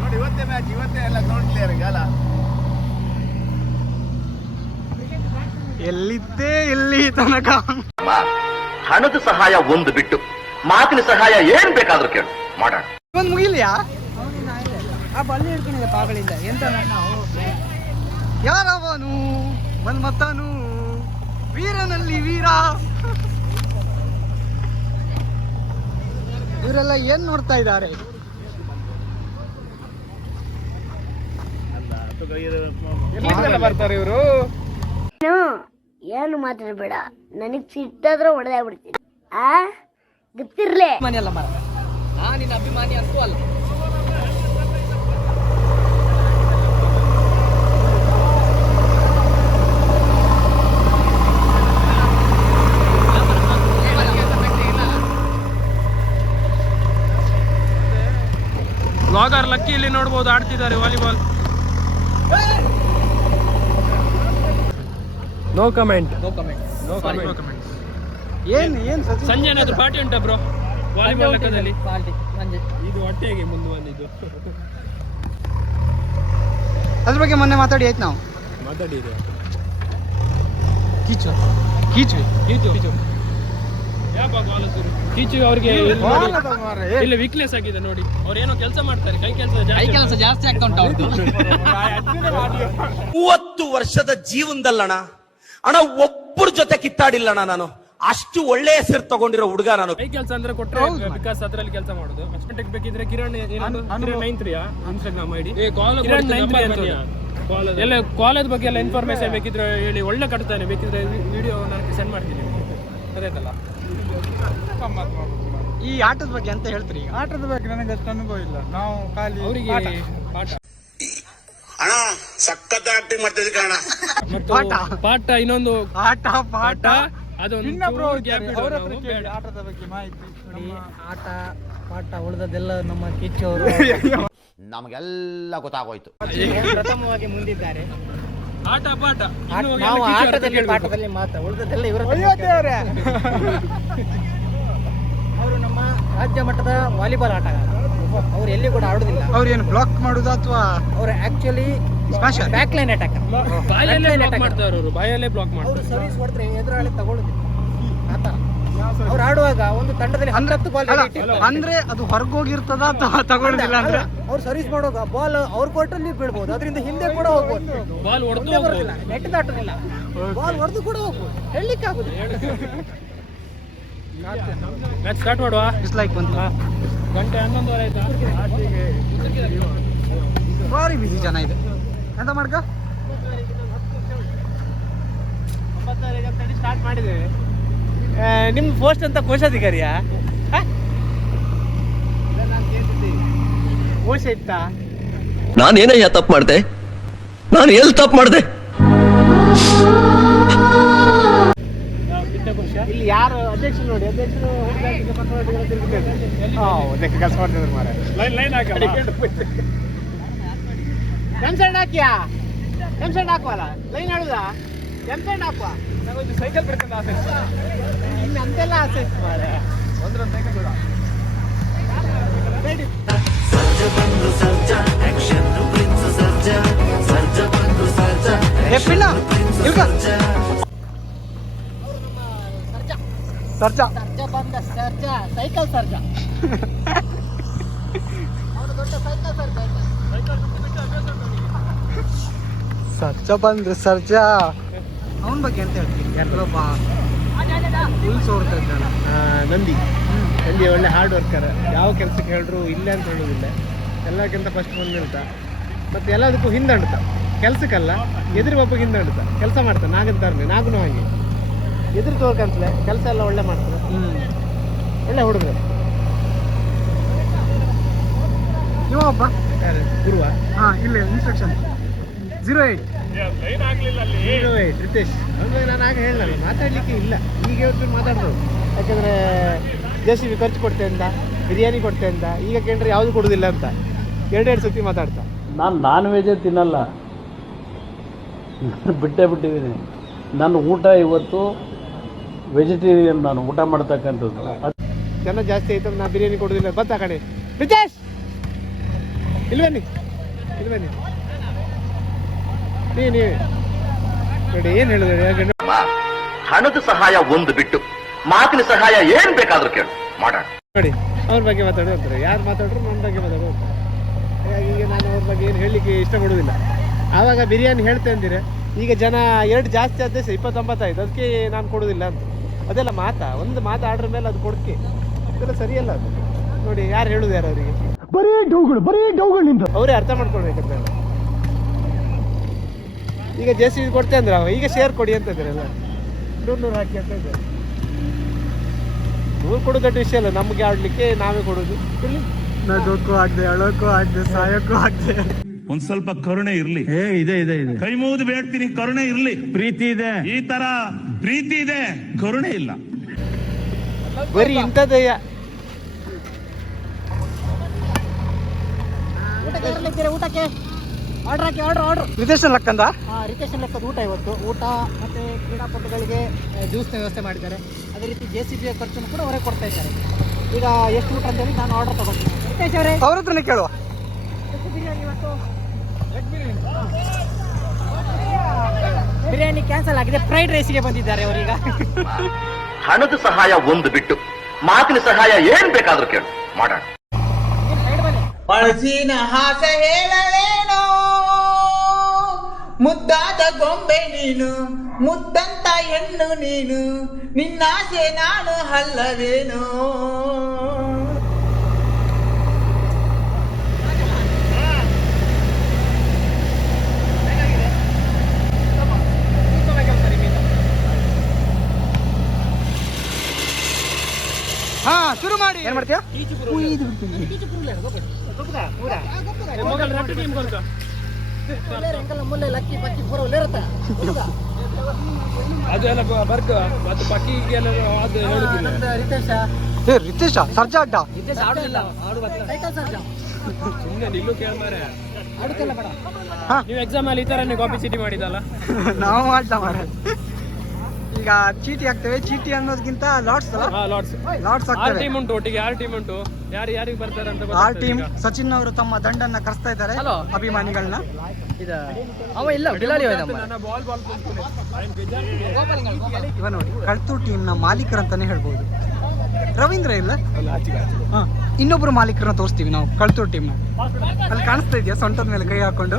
ನೋಡಿ ಇವತ್ತೇ ಮ್ಯಾಚ್ ಇವತ್ತೇ ಎಲ್ಲ ಗ್ರೌಂಡ್ ಕ್ಲಿಯರ್ ಅಲ್ಲ ಎಲ್ಲಿದ್ದೆ ಇಲ್ಲಿ ತನಕ. ಹಣದ ಸಹಾಯ ಒಂದು ಬಿಟ್ಟು ಮಾತಿನ ಸಹಾಯ ಏನ್ ಬೇಕಾದ್ರೂ ಕೇಳು. ಮಾಡೋಣ. ಒಂದು ಮುಗಿಲಿಯಾ? ಆ ಬಳ್ಳಿ ಹಿಡ್ಕೊಂಡಿದೆ ಪಾಗಳಿಂದ. ಎಂತ ಯಾರವನು? ಬಂದ್ ಮತ್ತನು ವೀರನಲ್ಲಿ ವೀರ. ಇವರೆಲ್ಲ ಏನ್ ನೋಡ್ತಾ ಇದ್ದಾರೆ? ಬರ್ತಾರೆ ಇವರು. ಏನು ಮಾತಾಡ್ಬೇಡ. ನನಗ್ ಸಿಟ್ಟಾದ್ರೆ ಬಿಡ್ತೀನಿ ಆ? ಗೊತ್ತಿರ್ಲೇ? ಅಭಿಮಾನಿ ಅಲ್ಲ ಮರ ನಾ ನಿನ್ನ ಅಭಿಮಾನಿ ಅಂತೂ ಅಲ್ಲ. ಬ್ಲಾಗರ್ ಲಕ್ಕಿ ಇಲ್ಲಿ ನೋಡ್ಬೋದು ಆಡ್ತಿದ್ದಾರೆ volleyball no comment no comment no comment ಏನ್ ಏನ್ ಸಂಜೆ ಏನಾದ್ರು ಪಾರ್ಟಿ ಉಂಟಾ ಬ್ರೋ ವಾಲಿಬಾಲ್ ಲೆಕ್ಕದಲ್ಲಿ? ಪಾರ್ಟಿ ಸಂಜೆ. ಇದು ಹೊಟ್ಟೆಗೆ ಮುಂದೆ ಬಂದಿದ್ದು ಅದ್ರ ಬಗ್ಗೆ ಮೊನ್ನೆ ಮಾತಾಡಿ ಆಯ್ತು ನಾವು? ಮಾತಾಡಿದೆ. ಕೀಚು. ಕೀಚು. ಕೀಚು. ಕೀಚು ಕೀಚು ಅವ್ರಿಗೆ ಇಲ್ಲಿ ವೀಕ್ನೆಸ್ ಆಗಿದೆ ನೋಡಿ. ಅವ್ರು ಏನೋ ಕೆಲಸ ಮಾಡ್ತಾರೆ ಕೈ ಕೆಲಸ ಕೈ ಕೆಲಸ ಜಾಸ್ತಿ ಆಗ್ತಾ ಉಂಟು ಮೂವತ್ತು ವರ್ಷದ ಜೀವನದಲ್ಲಣ ಅಣ್ಣ ಒಬ್ಬರ ಜೊತೆ ಕಿತ್ತಾಡಿಲ್ಲ ಅಣ್ಣ ನಾನು. ಅಷ್ಟು ಒಳ್ಳೆ ಹೆಸರು ತಗೊಂಡಿರೋ ಹುಡುಗ ನಾನು. ಕೈ ಕೆಲಸ ಅಂದ್ರೆ ಕೊಟ್ರೆ ವಿಕಾಸ್ ಅದ್ರಲ್ಲಿ ಕೆಲಸ ಮಾಡೋದು. ಅಷ್ಟಂಟಕ್ಕೆ ಬೇಕಿದ್ರೆ Kiran nine ತ್ರೀಯಾ Instagram ID. Kiran nine three ಅಂತ ಎಲ್ಲ ಕಾಲೇಜ್ ಬಗ್ಗೆ ಎಲ್ಲ ಇನ್ಫಾರ್ಮೇಶನ್ ಬೇಕಿದ್ರೆ ಹೇಳಿ. ಒಳ್ಳೆ ಕಟ್ತಾನೆ. ಬೇಕಿದ್ರೆ ವಿಡಿಯೋ ನನಗೆ ಸೆಂಡ್ ಮಾಡ್ತೀನಿ ಅದೇತಲ್ಲ ಈ ಆಟದ ಬಗ್ಗೆ ಅಂತ ಹೇಳ್ತೀರಿ ಆಟದ ಬಗ್ಗೆ ನನಗೆ ಅಷ್ಟು ಅನುಭವ ಇಲ್ಲ. ನಾವು ಖಾಲಿ ಅವರಿಗೆ ಪಾಠ. ಸಖತ್ ಆಕ್ಟಿಂಗ್ ಮಾಡ್ತಿದ್ದೆ ಕಾರಣ ಮತ್ತು ಪಾಠ. ಇನ್ನೊಂದು ಆಟ ಪಾಠ. ಅದೊಂದು ಆಟದ ಬಗ್ಗೆ ಮಾಹಿತಿ ಆಟ ಪಾಠ ಉಳಿದದೆಲ್ಲ ನಮ್ಮ ಕಿಚ್ಚು ಅವರು. ನಮಗೆಲ್ಲ ಗೊತ್ತಾಗೋಯ್ತು. ಪ್ರಥಮವಾಗಿ ಮುಂದಿದ್ದಾರೆ. ಆಟ ಪಾಠ. ನಾವು ಆಟದಲ್ಲಿ ಪಾಠದಲ್ಲಿ ಮಾತ್ರ. ಉಳಿದದೆಲ್ಲ ಇವರ ಅವರು ನಮ್ಮ ರಾಜ್ಯ ಮಟ್ಟದ ವಾಲಿಬಾಲ್ ಆಟಗಾರ. ಅವ್ರು ಎಲ್ಲಿ ಕೂಡ ಆಡುದಿಲ್ಲ. ಅವ್ರು ಏನು ಬ್ಲಾಕ್ ಮಾಡುದಾ ಅಥವಾ ಅವ್ರು ಆಕ್ಚುಲಿ. ಬ್ಯಾಕ್ ಲೈನ್ ಅಟ್ಯಾಕ್ ಬಾಯಲ್ಲೇ ಬ್ಲಾಕ್ ಮಾಡ್ತಾರೆ ಅವರು ಬಾಯಲ್ಲೇ ಬ್ಲಾಕ್ ಅವರು ಮಾಡ್ತಾರೆ ಸರ್ವಿಸ್ ಹೊಡೆದ್ರೆ ಎದುರಾಳಿ ತಗೊಳ್ಳೋದು ಆತರ ಅವ್ರು ಆಡುವಾಗ ಒಂದು ತಂಡದಲ್ಲಿ ಹತ್ತು ಬಾಲ್ ಅಂದ್ರೆ ಅದು ಹೊರಗೋಗಿರ್ತದ ಅಥವಾ ತಗೊಳ್ಳೋದಿಲ್ಲ ಅಂದ್ರೆ? ಅವ್ರು ಸರ್ವಿಸ್ ಮಾಡುವಾಗ ಬಾಲ್ ಅವ್ರ ಕೋರ್ಟಲ್ಲಿ ಬೀಳ್ಬೋದು ಅದರಿಂದ ಹಿಂದೆ ಕೂಡ ಹೋಗ್ಬೋದು. ಬಾಲ್ ಹೊಡೆದು ಬರೋದಿಲ್ಲ ನೆಟ್ ದಾಟೋದಿಲ್ಲ. ಬಾಲ್ ಹೊಡೆದು ಕೂಡ ಹೋಗ್ಬೋದು. ಹೇಳಲಿಕ್ಕೆ ಆಗುದಿಲ್ಲ ಮ್ಯಾಚ್ ಸ್ಟಾರ್ಟ್ ಮಾಡುವ? ಡಿಸ್ಲೈಕ್ ಲೈಕ್ ಬಂತು ಗಂಟೆ ಹನ್ನೊಂದುವರೆ ಆಯ್ತಾ? ಭಾರಿ ಬಿಸಿ ಜನ ಇದೆ. ಎಂತ ಮಾಡ್ಕ? ಸ್ಟಾರ್ಟ್ ಮಾಡಿದ್ದೇವೆ ನಿಮ್ಮ ಪೋಸ್ಟ್ ಅಂತ ಕೋಶಾಧಿಕಾರಿಯಾ? ಹ? ಕೋಶ ಇತ್ತಾ? ನಾನೇನಯ್ಯ ತಪ್ಪು ಮಾಡ್ದೆ? ನಾನು ಎಲ್ಲಿ ತಪ್ಪು ಮಾಡ್ದೆ? ಇಲ್ಲಿ ಯಾರು ಅಧ್ಯಕ್ಷರು ನೋಡಿ ಅಧ್ಯಕ್ಷರು ಲೆಕ್ಕ ಕೆಲಸ ಮಾಡ್ತಿದ್ರು ಮಾರ ಲೈನ್ ಲೈನ್ ಹಾಕಿ ಎಂ ಸೈಡ್ ಹಾಕಿಯಾ? ಎಂ ಸೈಡ್ ಹಾಕುವಲ್ಲ? ಲೈನ್ ಹೇಳುದಾ ಎಂ ಸೈಡ್ ಹಾಕುವ? ಸೈಕಲ್ ಬಿಡ್ಕೊಂಡು ಆಸೆ ಇನ್ನು ಅಂತೆಲ್ಲ ಆಸೆ ಇತ್ತು ಮಾರ್ರೆ. ಒಂದ್ರ ಸೈಕಲ್ ಬಿಡ. ಸರ್ಜಾ ಸರ್ಜಾ. ಬಂದ ಸರ್ಜಾ. ಸೈಕಲ್ ಸರ್ಜಾ. ಬಂದ ದೊಡ್ಡ ಸೈಕಲ್ ಸರ್ಜಾ ಸರ್ಜಾ ಬಂದ್ರೆ ಸರ್ಜಾ. ಅವನ ಬಗ್ಗೆ ಅಂತ ಹೇಳ್ತೀನಿ ಎಲ್ಲೊಬ್ಬ ಫುಲ್ ಸೋರ್ತಾ ಇದ್ದಾನೆ. ಆ, ನಂದಿ. ನಂದಿ ಒಳ್ಳೆ ಹಾರ್ಡ್ ವರ್ಕರ್ ಯಾವ ಕೆಲಸಕ್ಕೆ ಹೇಳಿದ್ರು ಇಲ್ಲ ಅಂತ ಹೇಳೋದಿಲ್ಲ. ಎಲ್ಲಕ್ಕಿಂತ ಫಸ್ಟ್ ಬಂದ್ ನಿಲ್ತ ಮತ್ತೆ ಎಲ್ಲದಕ್ಕೂ ಹಿಂದಾಡ್ತ ಕೆಲ್ಸಕ್ಕಲ್ಲ ಎದುರು ಬಪ್ಪಗೆ ಹಿಂದಾಡ್ತ ಕೆಲಸ ಮಾಡ್ತಾನೆ. ನಾಗಂತಾರನೆ. ನಾಗನು ಹಾಗೆ. ಎದುರು ತೋರ್ಕಂತಲೆ ಕೆಲಸ ಎಲ್ಲ ಒಳ್ಳೆ ಮಾಡ್ತಾರೆ. ಒಳ್ಳೆ ಹುಡುಗರು. ಯಾರು? ಗುರುವ? ಹಾ ಇಲ್ಲೇ ಇನ್ಸ್ಟ್ರಕ್ಷನ್ ಜೀರೋ ಏಯ್ಟ್ ಲೈನ್ ಆಗಲಿಲ್ಲ ಅಲ್ಲಿ. ಹೀರೋ ಏ, ರಿತೇಶ್ ಅಂದ್ರೆ ನಾನು ಆಗ ಹೇಳಲ್ಲ ಮಾತಾಡ್ಲಿಕ್ಕೆ ಇಲ್ಲ. ಈಗ ಇವತ್ತು ಮಾತಾಡ್ಬೋದು? ಯಾಕಂದ್ರೆ ಜೆ ಸಿ ಬಿ ಖರ್ಚು ಕೊಡ್ತೆ ಅಂತ ಬಿರಿಯಾನಿ ಕೊಡ್ತೆ ಅಂತ ಈಗ ಕೇಂದ್ರ ಯಾವುದು ಕೊಡುದಿಲ್ಲ ಅಂತ. ಎರಡೆರಡು ಸತಿ ಮಾತಾಡ್ತಾ. ನಾನು ನಾನ್ ವೆಜ್ ತಿನ್ನಲ್ಲ. ಬಿಟ್ಟೇ ಬಿಟ್ಟಿದ್ದೀನಿ. ನನ್ನ ಊಟ ಇವತ್ತು ವೆಜಿಟೇರಿಯನ್ ನಾನು ಊಟ ಮಾಡ್ತಕ್ಕಂಥದ್ದು. ಅದ್- ಜನ ಜಾಸ್ತಿ ಆಯ್ತು ನಾ ಬಿರಿಯಾನಿ ಕೊಡೋದಿಲ್ಲ. ಬತ್ತ ಕಣೆ. ರಿತೇಶ್ ಇಲ್ವೇನಿ ಇಲ್ವೇನಿ ನೀ? ನೀ ನೋಡಿ ಏನು ಹೇಳಿದ್ರೆ ಹಣದ ಸಹಾಯ ಒಂದು ಬಿಟ್ಟು. ಮಾತಿನ ಸಹಾಯ ಏನ್ ಬೇಕಾದ್ರೂ ಕೇಳು. ಮಾಡೋಣ. ನೋಡಿ ಅವ್ರ ಬಗ್ಗೆ ಮಾತಾಡೋ ಅಂತಾರೆ. ಯಾರು ಮಾತಾಡ್ರು ನನ್ನ ಬಗ್ಗೆ ಮಾತಾಡೋ ಹಾಗಾಗಿ ಈಗ ನಾನು ಅವ್ರ ಬಗ್ಗೆ ಏನು ಹೇಳಲಿಕ್ಕೆ ಇಷ್ಟಪಡೋದಿಲ್ಲ. ಆವಾಗ ಬಿರಿಯಾನಿ ಹೇಳ್ತೆ ಅಂದಿರೆ. ಈಗ ಜನ ಎರಡು ಜಾಸ್ತಿ ಆದ ಇಪ್ಪತ್ತೊಂಬತ್ತಾಯ್ತು. ಅದಕ್ಕೆ ನಾನು ಕೊಡೋದಿಲ್ಲ ಅಂತ. ಅದೆಲ್ಲ ಮಾತಾ? ಒಂದು ಮಾತು ಆರ್ಡ್ರ್ ಮೇಲೆ ಅದು ಕೊಡ್ಕೆ. ಅದೆಲ್ಲ ಸರಿಯಲ್ಲ ಅದು. ನೋಡಿ ಯಾರು ಹೇಳುದು ಯಾರು ಅವರಿಗೆ? ಬರೀ ಡೌಗಳು ಬರೀ ಡೌಗಳಿಂದ. ಅವರೇ ಅರ್ಥ ಮಾಡ್ಕೊಳ್ಬೇಕಂತ. ಈಗ ಜೆ ಸಿ ಕೊಡ್ತೆ ಅಂದ್ರೆ ಅವ ಈಗ ಶೇರ್ ಕೊಡಿ ಅಂತ ಇದ್ದಾರಲ್ಲ ನೂರು ನೂರು ಹಾಕಿ ಅಂತ ಇದ್ದಾರೆ ನೂರು ಕೊಡೋದು ದೊಡ್ಡ ವಿಷಯ ಅಲ್ಲ ನಮಗೆ ಆಡ್ಲಿಕ್ಕೆ ನಾವೇ ಕೊಡೋದು. ನಗೋಕ್ಕೂ ಆಗದೆ ಅಳೋಕ್ಕೂ ಆಗದೆ ಸಾಯೋಕ್ಕೂ ಆಗ್ದೆ. ಒಂದ್ ಸ್ವಲ್ಪ ಕರುಣೆ ಇರ್ಲಿ. ಇದೆ ಇದೆ ಇದೆ. ಕೈ ಮುಗಿದು ಬೇಡ್ತೀನಿ ಕರುಣೆ ಇರ್ಲಿ. ಪ್ರೀತಿ ಇದೆ. ಈ ತರ ಪ್ರೀತಿ ಇದೆ ಕರುಣೆ ಇಲ್ಲ. ಬರೀ ಇಂಥದ್ದಯ್ಯ ಊಟಕ್ಕೆ ಯಾರೆಲ್ಲ ಊಟಕ್ಕೆ? ಆರ್ಡರ್ ಹಾಕಿ ಆರ್ಡರ್ ಆರ್ಡರ್ ರಿತೇಶ್ ಲಕ್ಕಂದ? ರಿತೇಶ್ ಲೆಕ್ಕದ ಊಟ ಇವತ್ತು. ಊಟ ಮತ್ತೆ ಕ್ರೀಡಾಪಟುಗಳಿಗೆ ಜ್ಯೂಸ್ನ ವ್ಯವಸ್ಥೆ ಮಾಡಿದ್ದಾರೆ. ಅದೇ ರೀತಿ ಜೆ ಸಿ ಬಿಯ ಖರ್ಚನ್ನು ಕೂಡ ಅವರೇ ಕೊಡ್ತಾ ಇದ್ದಾರೆ. ಈಗ ಎಷ್ಟು ಊಟ ಅಂತೇಳಿ ನಾನು ಆರ್ಡರ್ ತಗೊಳ್ತೀನಿ ರಿತೇಶ್ ಅವರೇ ಅವ್ರ ಹತ್ರನೇ ಕೇಳುವ. ಬಿರಿಯಾನಿ ಇವತ್ತು. ಬಿರಿಯಾನಿ ಕ್ಯಾನ್ಸಲ್ ಆಗಿದೆ. ಫ್ರೈಡ್ ರೈಸ್ಗೆ ಬಂದಿದ್ದಾರೆ ಅವರೀಗ. ಹಣದ ಸಹಾಯ ಒಂದು ಬಿಟ್ಟು. ಮಾತಿನ ಸಹಾಯ ಏನ್ ಬೇಕಾದ್ರೂ ಕೇಳು. ಮಾಡೋಣ. ಬಳಸಿನ ಹಾಸ ಹೇಳಲೇನೋ? ಮುದ್ದಾದ ಗೊಂಬೆ ನೀನು ಮುದ್ದಂತ ಹೆಣ್ಣು ನೀನು ನಿನ್ನಾಸೆ ನಾನು ಅಲ್ಲವೇನೋ? ಹಾ ಶುರು ಮಾಡಿ. ಏನ್ ಮಾಡ್ತೀಯಾ? ಟೀಮ್ ಕೊಡ್ತ ಲಕ್ಕಿ ಪಕ್ಕಿ ಪೂರ ಇರುತ್ತೆ ಅದು ಎಲ್ಲ ಬ- ಬರ್ಕ ಮತ್ತು ಅದು ಹೇಳುದಿಲ್ಲ ರಿತೇಶ ಏ ರಿತೇಶ ಸರ್ಜಾ ಅಡ್ಡ. ರಿತೇಶ ಆಡುದಿಲ್ಲ ಸುಮ್ಮನೆ ನಿಲ್ಲು ಕೇಳ್ತಾರೆ ಆಡುತ್ತಿಲ್ಲ ಬೇಡ ನೀವು ಎಕ್ಸಾಮ್ ಅಲ್ಲಿ ಈ ಥರನೇ ಕಾಪಿ ಸಿಟಿ ಮಾಡಿದಲ್ಲ ನಾವು ಮಾಡ್ತಾ ಮಾರ ಈಗ ಚೀಟಿ ಹಾಕ್ತೇವೆ. ಚೀಟಿ ಅನ್ನೋದಕ್ಕಿಂತ ಲಾಟ್ಸ್ ಅಲ್ಲ ಹಾ ಲಾಟ್ಸ್ ಲಾಟ್ಸ್ ಆರ್ ಟೀಮ್ ಉಂಟು ಒಟ್ಟಿಗೆ ಆರ್ ಟೀಮ್ ಉಂಟು. ಯಾರು ಯಾರಿಗೆ ಬರ್ತಾರೆ ಅಂತ ಆರ್ ಟೀಮ್ ಸಚಿನ್ ಅವರು ತಮ್ಮ ದಂಡನ್ನ ಕರೆಸ್ತಾ ಇದ್ದಾರೆ. ಅಭಿಮಾನಿಗಳನ್ನ. ಅವ ಇಲ್ಲ ಬಿಲಾಡಿ ನನ್ನ ಬಾಲ್ ಬಾಲ್ ಇವ ನೋಡಿ ಟೀಮ್ ಟೀಮ್ನ ಮಾಲೀಕರು ಅಂತಾನೆ ಹೇಳ್ಬೋದು. ರವೀಂದ್ರ ಇಲ್ಲ? ಹಾ ಇನ್ನೊಬ್ರು ಮಾಲೀಕರನ್ನ ತೋರಿಸ್ತೀವಿ ನಾವು ಕಳ್ತೂರ್ ಟೀಮ್ ಅಲ್ಲಿ ಕಾಣಿಸ್ತಾ ಇದೆಯಾ? ಸೊಂಟದ ಮೇಲೆ ಕೈ ಹಾಕೊಂಡು.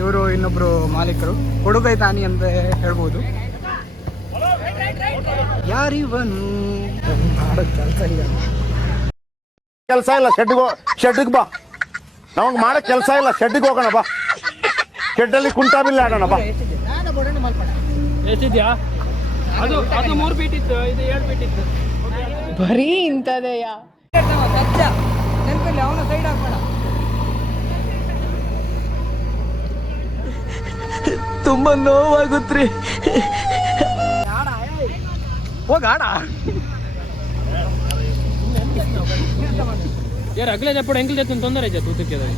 ಇವರು ಇನ್ನೊಬ್ರು ಮಾಲೀಕರು. ಕೊಡುಗೈ ತಾನಿ ಅಂತ ಹೇಳ್ಬೋದು. ಯಾರಿವನು? ಕೆಲಸ ಇಲ್ಲ ಕೆಲಸ ಇಲ್ಲ ಶೆಡ್ಗೆ ಶೆಡ್ಗೆ ಬಾ. ನಮಗೆ ಮಾಡೋ ಕೆಲಸ ಇಲ್ಲ ಶೆಡ್ಗೆ ಹೋಗೋಣ ಬಾ. ಶೆಡ್ಡಲ್ಲಿ ಕುಂಟಾಬಿಲ್ಲ ಆಡೋಣ ಬಾ. ನಾನು ಬೋರ್ಡನ್ನು ಮಲ್ಪಡ ಎಷ್ಟಿದ್ಯಾ? ಅದು ಅದು ಮೂರು ಫೀಟ್ ಇತ್ತು ಇದು ಏಳು ಫೀಟ್ ಇತ್ತು. ಬರೀ ಇಂಥದೆಯ? ಸೈಡ್ ಹಾಕೋಣ. ತುಂಬಾ ನೋವಾಗುತ್ತ್ರಿ ಹೋಗಾಡ ಯಾರು ಅಗಲೇ ದಪ್ಪಡು ಎಂಕಲ್ ಜೊತೆ ತೊಂದರೆ ಇದೆ ತೂತುಕ್ಕೆದಾಗ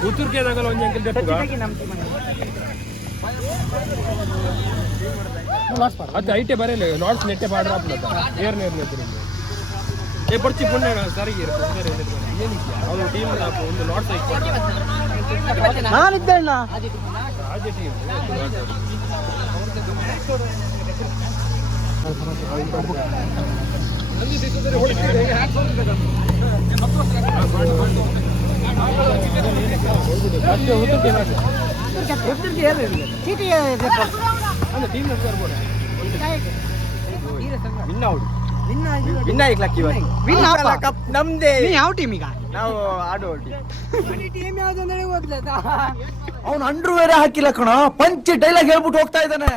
ತೂತುರ್ಕೆದಾಗಲ್ಲ ಒಂದು ಎಂಕಲ್ ದಪ್ಪಗ? ಅದು ಐಟೆ ಬರಲ್ಲ ಲಾಡ್ಸ್ ನೆಟ್ಟೆ ಪಾಡ್ರ ಏರ್ ನೇರ್ ನೆತ್ತಿರಿ ಏ ಪಡ್ಚಿ ಪುಣ್ಯ ಸರಿಗೆ ತೊಂದರೆ ಏನಿದ್ಯಾ ಅವ್ರು ಟೀಮ್ ಒಂದು ಲಾಡ್ಸ್ ಹಾಕಿ ನಾನಿದ್ದೆ ಅಣ್ಣ ರಾಜ್ಯ ಟೀಮ್ ಮತ್ತೆ ಹುತ್ತಕ್ಕೆ ಚೀಟಿ ಅಂದ್ರೆ ಟೀಮ್ ಬರ್ಬೋದು ವಿನ್ ಔಟ್ ವಿನ್ ಆಗ್ಲಕ್ಕಿ ವಿನ್ ಕಪ್ ನಮ್ದೇ. ನೀ ಯಾವ ಟೀಮ್ ಈಗ? ನಾವು ಆಡುವ ಟೀಮ್ ಯಾವ್ದು ಅಂದ್ರೆ ಅವ್ನು ಅಂಡ್ರೂ ಬೇರೆ ಹಾಕಿಲ್ಲ ಕಣ. ಪಂಚ್ ಡೈಲಾಗ್ ಹೇಳ್ಬಿಟ್ಟು ಹೋಗ್ತಾ ಇದ್ದಾನೆ.